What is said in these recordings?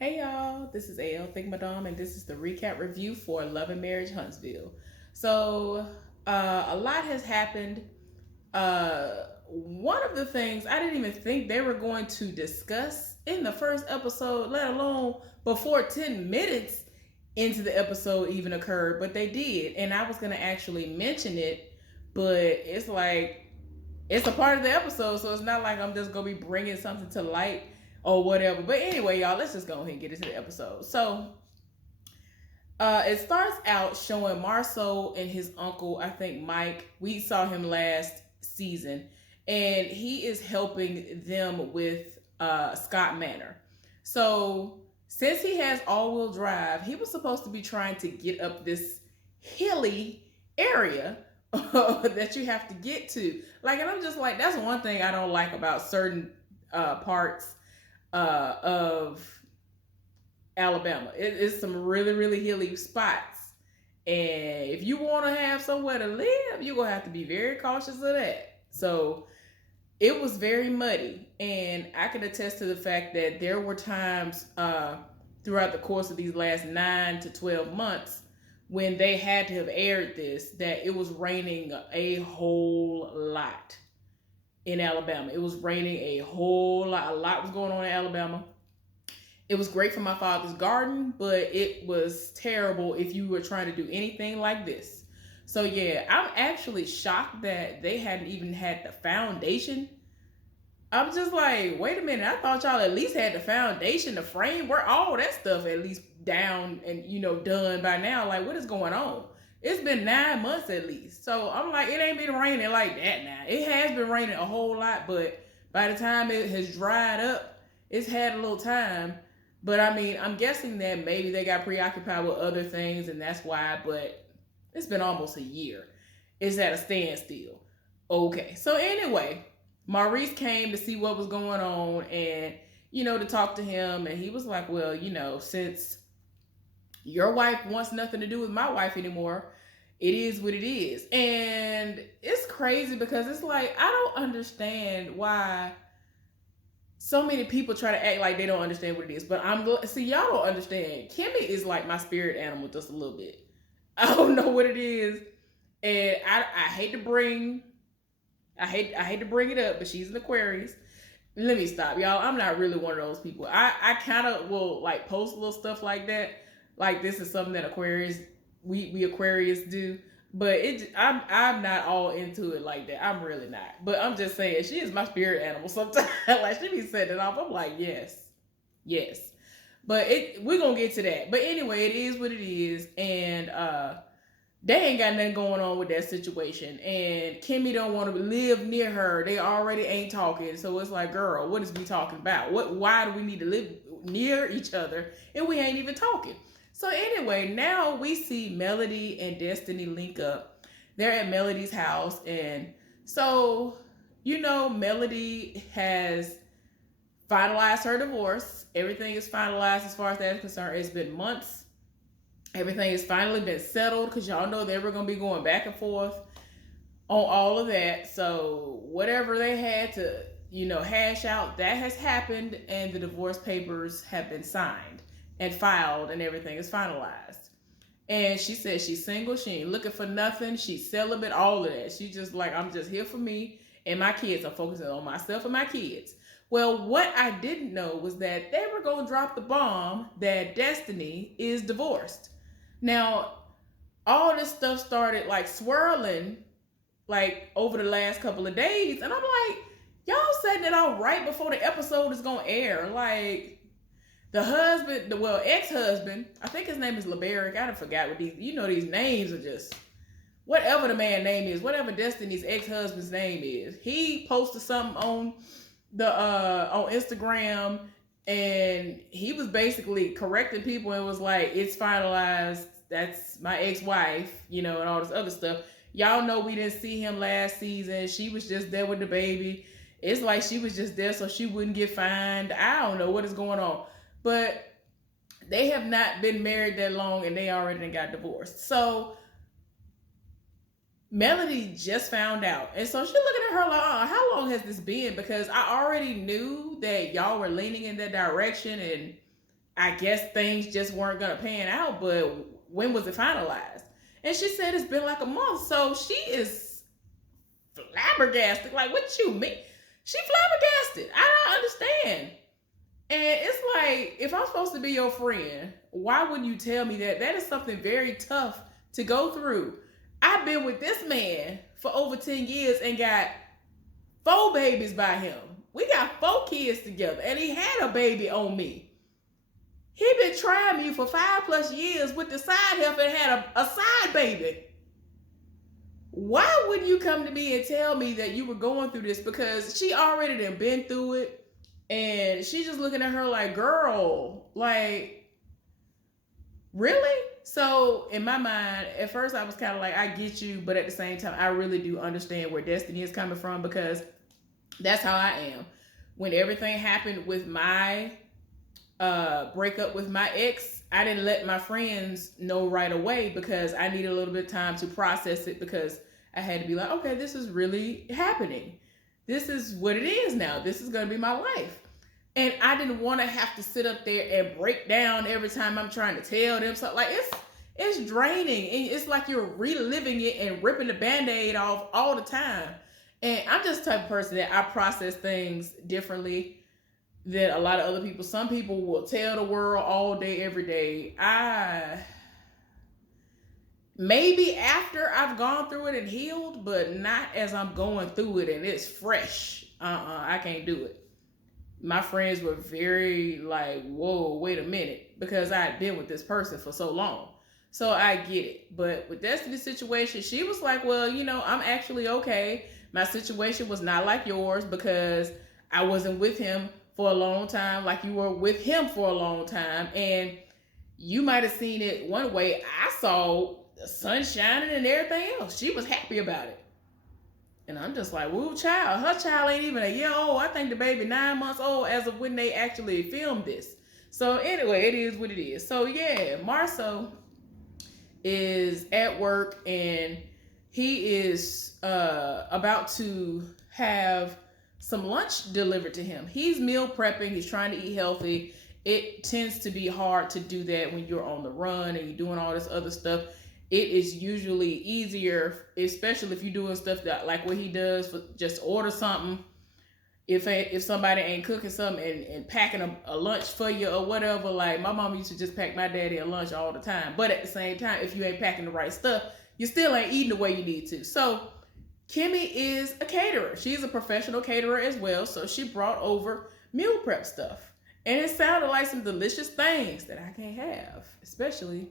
Hey y'all, this is AL Think Madame, and this is the recap review for Love and Marriage Huntsville. So, a lot has happened. One of the things I didn't even think they were going to discuss in the first episode, let alone before 10 minutes into the episode even occurred, but they did. And I was going to actually mention it, but it's like it's a part of the episode, so it's not like I'm just gonna be bringing something to light or whatever. But anyway, y'all, let's just go ahead and get into the episode. So, it starts out showing Marceau and his uncle, I think Mike. We saw him last season, and he is helping them with Scott Manor. So, since he has all-wheel drive, he was supposed to be trying to get up this hilly area that you have to get to. Like, and I'm just like, that's one thing I don't like about certain parts of Alabama. It's some really, really hilly spots. And if you want to have somewhere to live, you're going to have to be very cautious of that. So it was very muddy. And I can attest to the fact that there were times throughout the course of these last 9 to 12 months when they had to have aired this, that it was raining a whole lot in Alabama. It was raining a whole lot. A lot was going on in Alabama. It was great for my father's garden, but it was terrible if you were trying to do anything like this. So yeah, I'm actually shocked that they hadn't even had the foundation. I'm just like, wait a minute, I thought y'all at least had the foundation, the framework, all that stuff at least down and done by now. Like, what is going on? It's been 9 months at least. So I'm like, it ain't been raining like that now. It has been raining a whole lot, but by the time it has dried up, it's had a little time. But I mean, I'm guessing that maybe they got preoccupied with other things and that's why, but it's been almost a year. It's at a standstill. Okay. So anyway, Maurice came to see what was going on and, to talk to him. And he was like, well, since your wife wants nothing to do with my wife anymore, it is what it is. And it's crazy because it's like, I don't understand why so many people try to act like they don't understand what it is. But see, y'all don't understand. Kimmy is like my spirit animal just a little bit. I don't know what it is. And I hate to bring I hate to bring it up, but she's an Aquarius. Let me stop, y'all. I'm not really one of those people. I kind of will like post little stuff like that. Like this is something that Aquarius we Aquarius do. But I'm not all into it like that. I'm really not. But I'm just saying she is my spirit animal sometimes. Like she be setting it off. I'm like, yes. Yes. But we're gonna get to that. But anyway, it is what it is. And they ain't got nothing going on with that situation. And Kimmy don't want to live near her. They already ain't talking. So it's like, girl, what is we talking about? Why do we need to live near each other and we ain't even talking? So anyway, now we see Melody and Destiny link up. They're at Melody's house. And so, Melody has finalized her divorce. Everything is finalized as far as that is concerned. It's been months. Everything has finally been settled because y'all know they were going to be going back and forth on all of that. So whatever they had to, hash out, that has happened, and the divorce papers have been signed and filed, and everything is finalized. And she said she's single, she ain't looking for nothing, she's celibate, all of that. She's just like, I'm just here for me and my kids. I'm focusing on myself and my kids. Well, what I didn't know was that they were going to drop the bomb that Destiny is divorced. Now, all this stuff started like swirling like over the last couple of days, and I'm like, y'all setting it all right before the episode is gonna air. Like the husband, ex-husband, I think his name is LeBerick. I forgot what these names are just whatever the man name is, whatever Destiny's ex-husband's name is. He posted something on on Instagram, and he was basically correcting people and was like, it's finalized, that's my ex-wife, and all this other stuff. Y'all know we didn't see him last season. She was just there with the baby. It's like she was just there so she wouldn't get fined. I don't know what is going on. But they have not been married that long and they already got divorced. So Melody just found out. And so she's looking at her like, oh, how long has this been? Because I already knew that y'all were leaning in that direction. And I guess things just weren't gonna pan out, but when was it finalized? And she said it's been like a month. So she is flabbergasted. Like, what you mean? She flabbergasted. I don't understand. And it's like, if I'm supposed to be your friend, why wouldn't you tell me that? That is something very tough to go through. I've been with this man for over 10 years and got 4 babies by him. We got 4 kids together, and he had a baby on me. He been trying me for 5+ years with the side help and had a side baby. Why wouldn't you come to me and tell me that you were going through this? Because she already done been through it, and she's just looking at her like, girl, like, really? So in my mind, at first I was kind of like, I get you, but at the same time, I really do understand where Destiny is coming from, because that's how I am. When everything happened with my breakup with my ex, I didn't let my friends know right away because I needed a little bit of time to process it, because I had to be like, okay, this is really happening. This is what it is now. This is going to be my life. And I didn't want to have to sit up there and break down every time I'm trying to tell them something. Like, it's draining. And it's like you're reliving it and ripping the Band-Aid off all the time. And I'm just the type of person that I process things differently than a lot of other people. Some people will tell the world all day, every day. Maybe after I've gone through it and healed, but not as I'm going through it and it's fresh. I can't do it. My friends were very like, whoa, wait a minute, because I had been with this person for so long. So I get it. But with Destiny's situation, she was like, well, I'm actually okay. My situation was not like yours, because I wasn't with him for a long time like you were with him for a long time. And you might have seen it one way. I saw the sun shining and everything else. She was happy about it. And I'm just like, woo, child. Her child ain't even a year old. I think the baby 9 months old as of when they actually filmed this. So anyway, it is what it is. So yeah, Marceau is at work, and he is about to have some lunch delivered to him. He's meal prepping. He's trying to eat healthy. It tends to be hard to do that when you're on the run and you're doing all this other stuff. It is usually easier, especially if you're doing stuff that like what he does, for just order something. If somebody ain't cooking something and packing a lunch for you or whatever, like my mom used to just pack my daddy a lunch all the time. But at the same time, if you ain't packing the right stuff, you still ain't eating the way you need to. So Kimmy is a caterer. She's a professional caterer as well. So she brought over meal prep stuff. And it sounded like some delicious things that I can't have, especially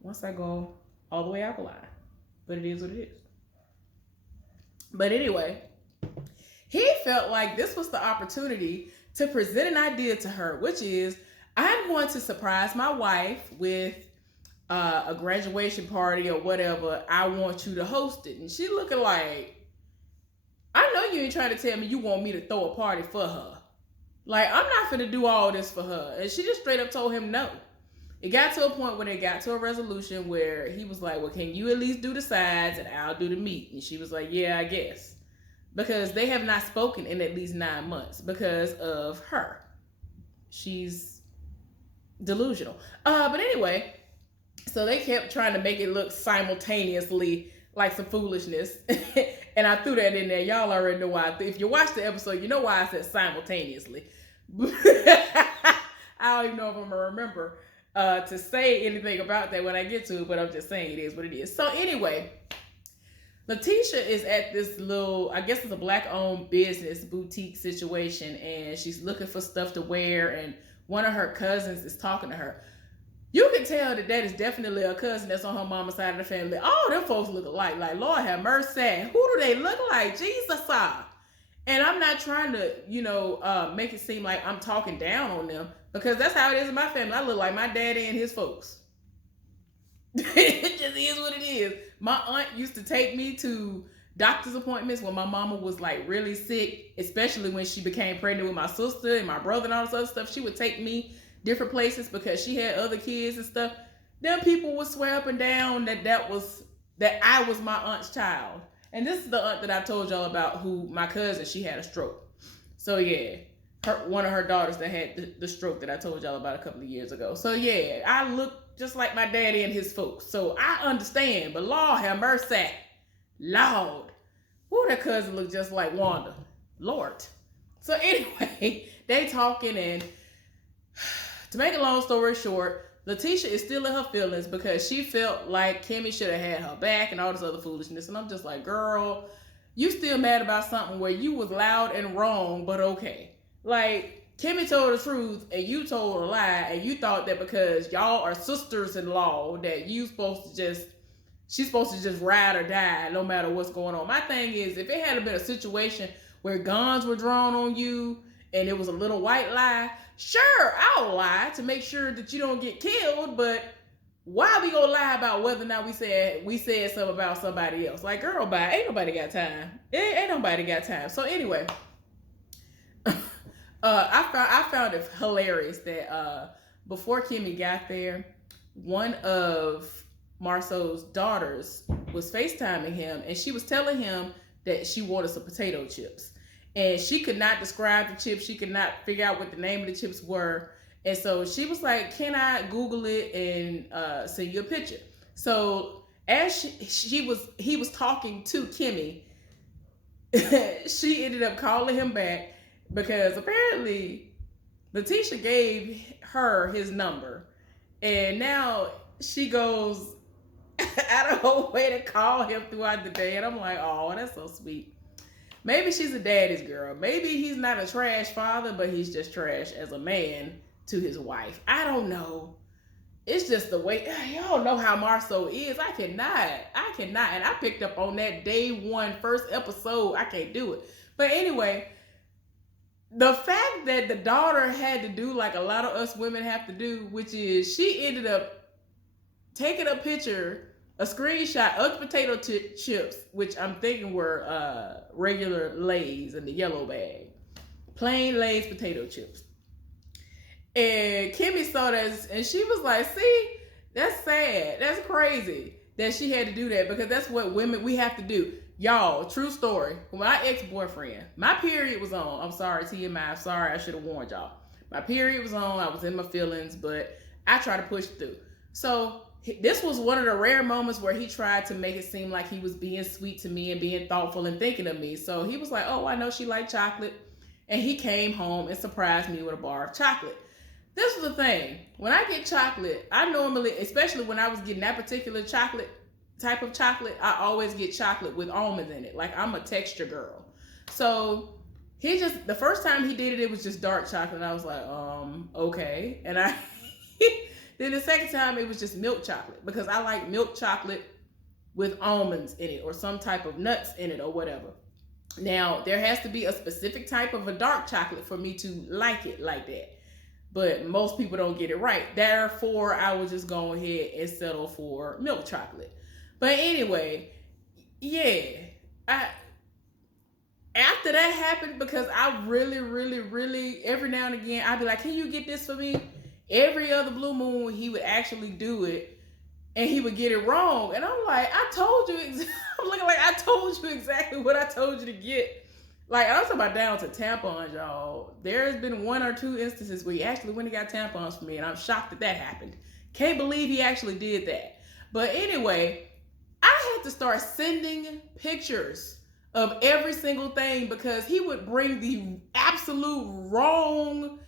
once I go all the way alkaline. But it is what it is. But anyway, he felt like this was the opportunity to present an idea to her, which is, I'm going to surprise my wife with a graduation party or whatever. I want you to host it. And she looking like, I know you ain't trying to tell me you want me to throw a party for her. Like, I'm not finna do all this for her. And she just straight up told him no. It got to a point where they got to a resolution where he was like, well, can you at least do the sides and I'll do the meat? And she was like, yeah, I guess. Because they have not spoken in at least 9 months because of her. She's delusional. But anyway, so they kept trying to make it look simultaneously like some foolishness. And I threw that in there. Y'all already know why. If you watch the episode, you know why I said simultaneously. I don't even know if I'm going to remember to say anything about that when I get to it, but I'm just saying it is what it is. So anyway, Letitia is at this little, I guess it's a black-owned business boutique situation, and she's looking for stuff to wear, and one of her cousins is talking to her. You can tell that is definitely a cousin that's on her mama's side of the family. Oh, them folks look alike. Like, Lord have mercy. Who do they look like? Jesus. And I'm not trying to, make it seem like I'm talking down on them, because that's how it is in my family. I look like my daddy and his folks. It just is what it is. My aunt used to take me to doctor's appointments when my mama was like really sick, especially when she became pregnant with my sister and my brother and all this other stuff. She would take me different places because she had other kids and stuff. Then people would swear up and down that I was my aunt's child. And this is the aunt that I told y'all about, who my cousin, she had a stroke. So yeah, one of her daughters that had the stroke that I told y'all about a couple of years ago. So yeah, I look just like my daddy and his folks. So I understand, but Lord have mercy. Lord. Who that cousin look just like Wanda. Lord. So anyway, they talking, and to make a long story short, Letitia is still in her feelings because she felt like Kimmy should have had her back and all this other foolishness. And I'm just like, girl, you still mad about something where you was loud and wrong, but okay. Like, Kimmy told the truth and you told a lie, and you thought that because y'all are sisters-in-law that she's supposed to just ride or die no matter what's going on. My thing is, if it had been a situation where guns were drawn on you and it was a little white lie, sure, I'll lie to make sure that you don't get killed, but why we gonna lie about whether or not we said something about somebody else? Like, girl, bye. Ain't nobody got time. Ain't nobody got time. So anyway, I found it hilarious that before Kimmy got there, one of Marceau's daughters was FaceTiming him, and she was telling him that she wanted some potato chips. And she could not describe the chips. She could not figure out what the name of the chips were. And so she was like, can I Google it and send you a picture? So as he was talking to Kimmy, she ended up calling him back because apparently Letitia gave her his number. And now she goes out of her way to call him throughout the day. And I'm like, oh, that's so sweet. Maybe she's a daddy's girl. Maybe he's not a trash father, but he's just trash as a man to his wife. I don't know. It's just the way, y'all know how Marceau is. I cannot. And I picked up on that day one, first episode. I can't do it. But anyway, the fact that the daughter had to do like a lot of us women have to do, which is she ended up taking a picture, a screenshot of the potato chips, which I'm thinking were regular Lay's in the yellow bag. Plain Lay's potato chips. And Kimmy saw that and she was like, see, that's sad. That's crazy that she had to do that, because that's what women, we have to do. Y'all, true story. My ex-boyfriend, my period was on. I'm sorry, TMI. I'm sorry, I should have warned y'all. My period was on. I was in my feelings, but I tried to push through. So this was one of the rare moments where he tried to make it seem like he was being sweet to me and being thoughtful and thinking of me. So he was like, oh, I know she liked chocolate. And he came home and surprised me with a bar of chocolate. This is the thing. When I get chocolate, I normally, especially when I was getting that particular type of chocolate, I always get chocolate with almonds in it. Like, I'm a texture girl. So the first time he did it, it was just dark chocolate. I was like, okay. And then the second time it was just milk chocolate, because I like milk chocolate with almonds in it or some type of nuts in it or whatever. Now, there has to be a specific type of a dark chocolate for me to like it like that. But most people don't get it right. Therefore, I would just go ahead and settle for milk chocolate. But anyway, yeah. After that happened, because I really, every now and again, I'd be like, can you get this for me? Every other blue moon, he would actually do it, and he would get it wrong. And I'm like, I told you, I'm looking like I told you exactly what I told you to get. Like, I'm talking about down to tampons, y'all. There's been one or two instances where he actually went and got tampons for me, and I'm shocked that happened. Can't believe he actually did that. But anyway, I had to start sending pictures of every single thing, because he would bring the absolute wrong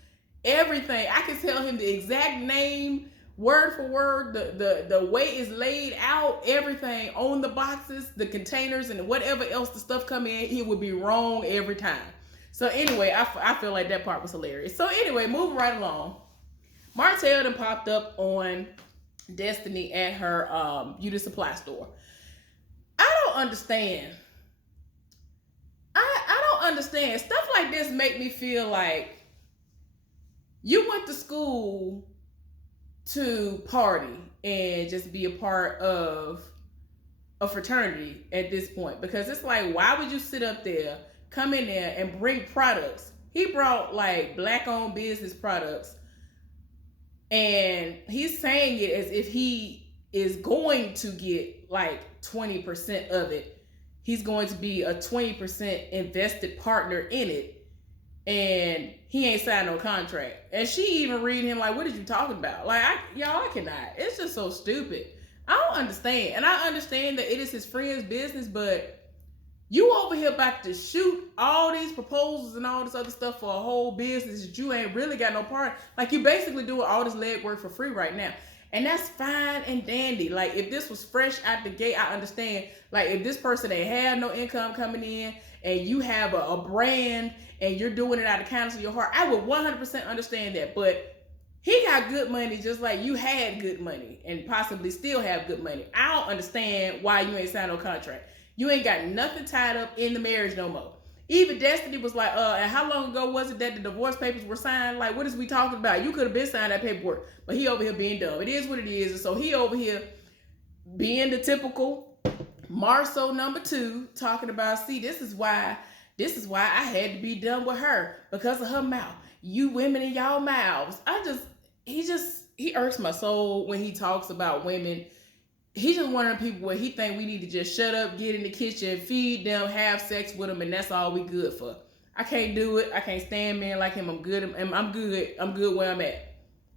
everything. I could tell him the exact name, word for word, the way it's laid out, everything on the boxes, the containers, and whatever else the stuff come in, he would be wrong every time. So anyway, I feel like that part was hilarious. So anyway, moving right along, Martell then popped up on Destiny at her beauty supply store. I don't understand. I don't understand. Stuff like this make me feel like you went to school to party and just be a part of a fraternity at this point, because it's like, why would you sit up there, come in there and bring products? He brought like black-owned business products, and he's saying it as if he is going to get like 20% of it. He's going to be a 20% invested partner in it. and he ain't signed no contract. And she even reading him like, what are you talking about? Like, y'all, I cannot. It's just so stupid. I don't understand. And I understand that it is his friend's business, but you over here about to shoot all these proposals and all this other stuff for a whole business that you ain't really got no part. Like, you basically doing all this legwork for free right now. And that's fine and dandy. Like, if this was fresh out the gate, I understand. Like, if this person ain't had no income coming in and you have a brand and you're doing it out of the kindness of your heart, I would 100% understand that. But he got good money just like you had good money and possibly still have good money. I don't understand why you ain't signed no contract. You ain't got nothing tied up in the marriage no more. Even Destiny was like, and how long ago was it that the divorce papers were signed? Like, what is we talking about? You could have been signed that paperwork, but he over here being dumb. It is what it is. And so he over here being the typical Marceau number 2, talking about, see, this is why I had to be done with her, because of her mouth. You women in y'all mouths. He irks my soul when he talks about women. He's just one of the people where he think we need to just shut up, get in the kitchen, feed them, have sex with them, and that's all we good for. I can't do it. I can't stand men like him. I'm good where I'm at.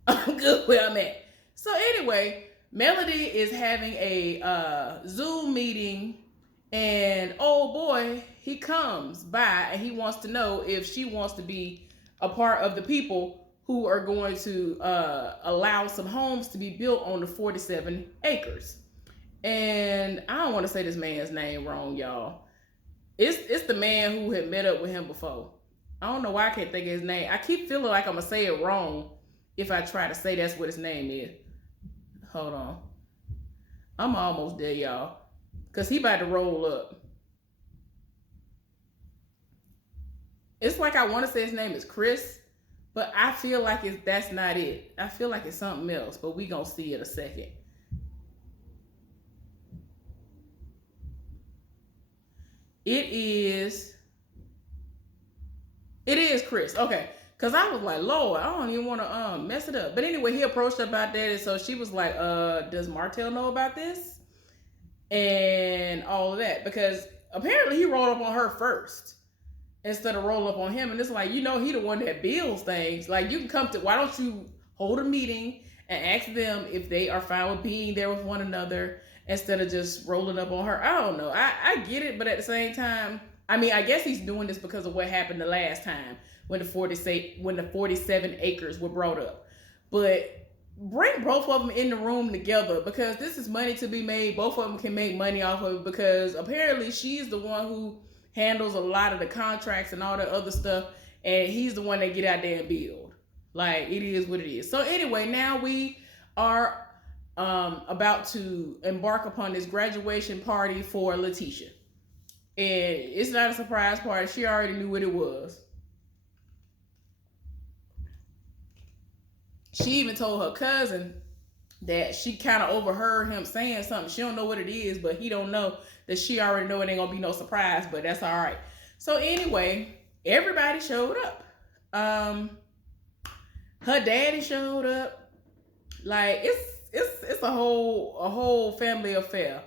I'm good where I'm at. So anyway, Melody is having a Zoom meeting, and oh boy, he comes by and he wants to know if she wants to be a part of the people who are going to allow some homes to be built on the 47 acres. And I don't want to say this man's name wrong, y'all. It's the man who had met up with him before. I don't know why I can't think of his name. I keep feeling like I'm going to say it wrong if I try to say that's what his name is. Hold on. I'm almost there, y'all. Because he about to roll up. It's like I want to say his name is Chris, but I feel like that's not it. I feel like it's something else, but we going to see in a second. It is Chris. Okay. Because I was like, Lord, I don't even want to mess it up. But anyway, he approached her about that. And so she was like, does Martell know about this? And all of that. Because apparently he rolled up on her first instead of rolling up on him. And it's like, he the one that builds things. Like, you can come to, why don't you hold a meeting and ask them if they are fine with being there with one another, instead of just rolling up on her. I don't know. I get it, but at the same time, I mean, I guess he's doing this because of what happened the last time when the 47 acres were brought up. But bring both of them in the room together, because this is money to be made. Both of them can make money off of it, because apparently she's the one who handles a lot of the contracts and all the other stuff, and he's the one that get out there and build. Like, it is what it is. So anyway, now we are about to embark upon this graduation party for Letitia. And it's not a surprise party. She already knew what it was. She even told her cousin that she kind of overheard him saying something. She don't know what it is, but he don't know that she already know it ain't gonna be no surprise, but that's all right. So anyway, everybody showed up. Her daddy showed up. Like, it's a whole family affair.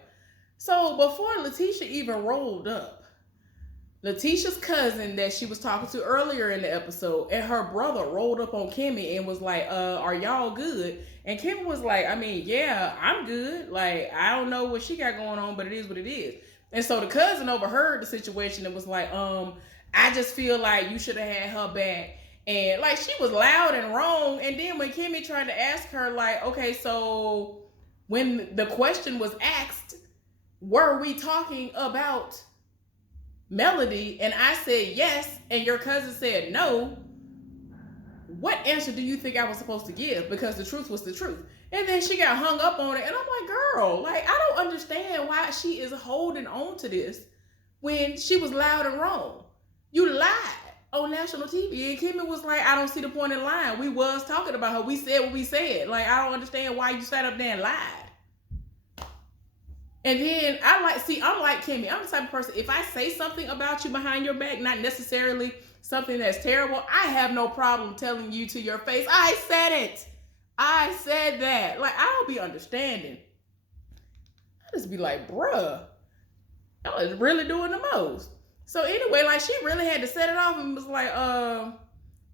So before Letitia even rolled up, Letitia's cousin that she was talking to earlier in the episode and her brother rolled up on Kimmy and was like, are y'all good? And Kimmy was like, I mean, yeah, I'm good. Like, I don't know what she got going on, but it is what it is. And so the cousin overheard the situation and was like, I just feel like you should have had her back. And like, she was loud and wrong. And then when Kimmy tried to ask her, like, okay, so when the question was asked, were we talking about Melody? And I said yes, and your cousin said no. What answer do you think I was supposed to give? Because the truth was the truth. And then she got hung up on it. And I'm like, girl, like, I don't understand why she is holding on to this when she was loud and wrong. You lied on national TV. And Kimmy was like, I don't see the point in lying. We was talking about her. We said what we said. Like, I don't understand why you sat up there and lied. And then I'm like Kimmy. I'm the type of person, if I say something about you behind your back, not necessarily something that's terrible, I have no problem telling you to your face, I said it. I said that. Like, I don't be understanding. I just be like, bruh, y'all is really doing the most. So anyway, like she really had to set it off and was like,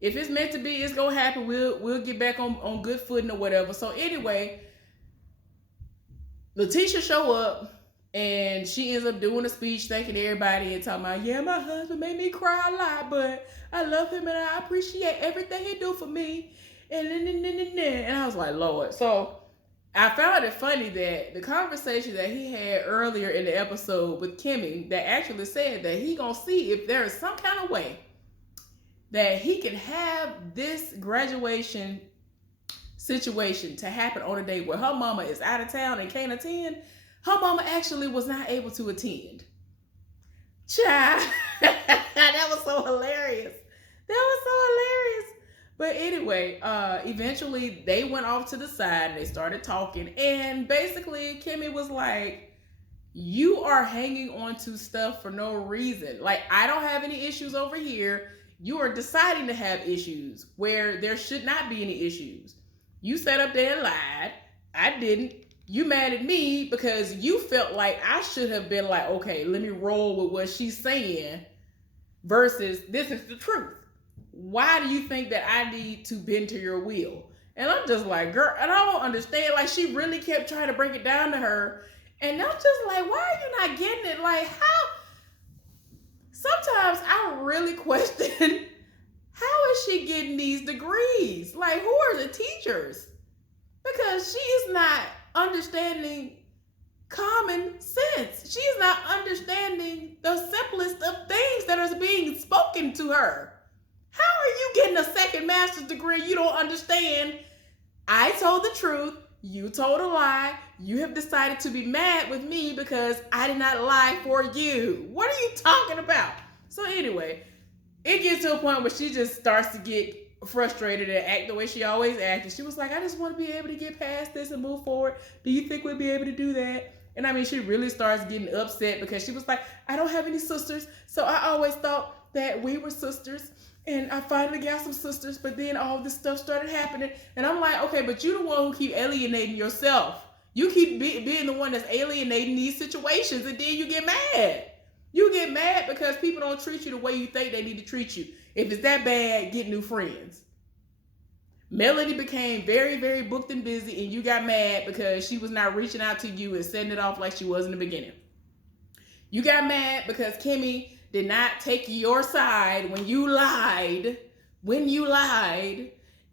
if it's meant to be, it's gonna happen. We'll get back on good footing or whatever. So anyway, Letitia show up and she ends up doing a speech thanking everybody and talking about, yeah, my husband made me cry a lot, but I love him and I appreciate everything he do for me. And I was like, Lord. So I found it funny that the conversation that he had earlier in the episode with Kimmy that actually said that he gonna see if there is some kind of way that he can have this graduation situation to happen on a day where her mama is out of town and can't attend. Her mama actually was not able to attend. Child, that was so hilarious. That was so hilarious. But anyway, eventually they went off to the side and they started talking. And basically, Kimmy was like, you are hanging on to stuff for no reason. Like, I don't have any issues over here. You are deciding to have issues where there should not be any issues. You sat up there and lied. I didn't. You mad at me because you felt like I should have been like, okay, let me roll with what she's saying versus this is the truth. Why do you think that I need to bend to your will? And I'm just like, girl, and I don't understand. Like, she really kept trying to break it down to her. And I'm just like, why are you not getting it? Like, how? Sometimes I really question, how is she getting these degrees? Like, who are the teachers? Because she is not understanding common sense. She is not understanding the simplest of things that are being spoken to her. How are you getting a second master's degree? You don't understand. I told the truth. You told a lie. You have decided to be mad with me because I did not lie for you. What are you talking about? So anyway, it gets to a point where she just starts to get frustrated and act the way she always acted. She was like, I just want to be able to get past this and move forward. Do you think we'll be able to do that? And I mean, she really starts getting upset because she was like, I don't have any sisters. So I always thought that we were sisters. And I finally got some sisters, but then all this stuff started happening. And I'm like, okay, but you're the one who keep alienating yourself. You keep being the one that's alienating these situations, and then you get mad. You get mad because people don't treat you the way you think they need to treat you. If it's that bad, get new friends. Melody became very, very booked and busy, and you got mad because she was not reaching out to you and setting it off like she was in the beginning. You got mad because Kimmy did not take your side when you lied.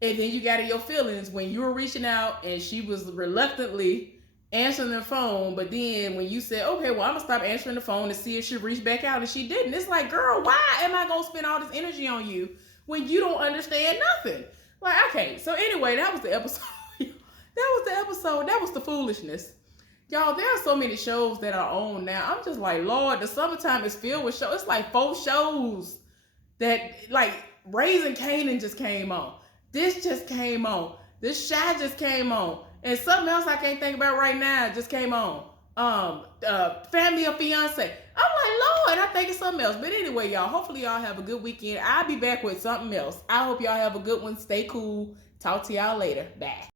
And then you got in your feelings when you were reaching out and she was reluctantly answering the phone. But then when you said, okay, well, I'm gonna stop answering the phone to see if she reached back out, and she didn't. It's like, girl, why am I gonna spend all this energy on you when you don't understand nothing? Like, okay, so anyway, that was the episode. That was the foolishness. Y'all, there are so many shows that are on now. I'm just like, Lord, the summertime is filled with shows. It's like 4 shows that, like, Raising Kanan just came on. This just came on. This Shy just came on. And something else I can't think about right now just came on. Family of Fiance. I'm like, Lord, I think it's something else. But anyway, y'all, hopefully y'all have a good weekend. I'll be back with something else. I hope y'all have a good one. Stay cool. Talk to y'all later. Bye.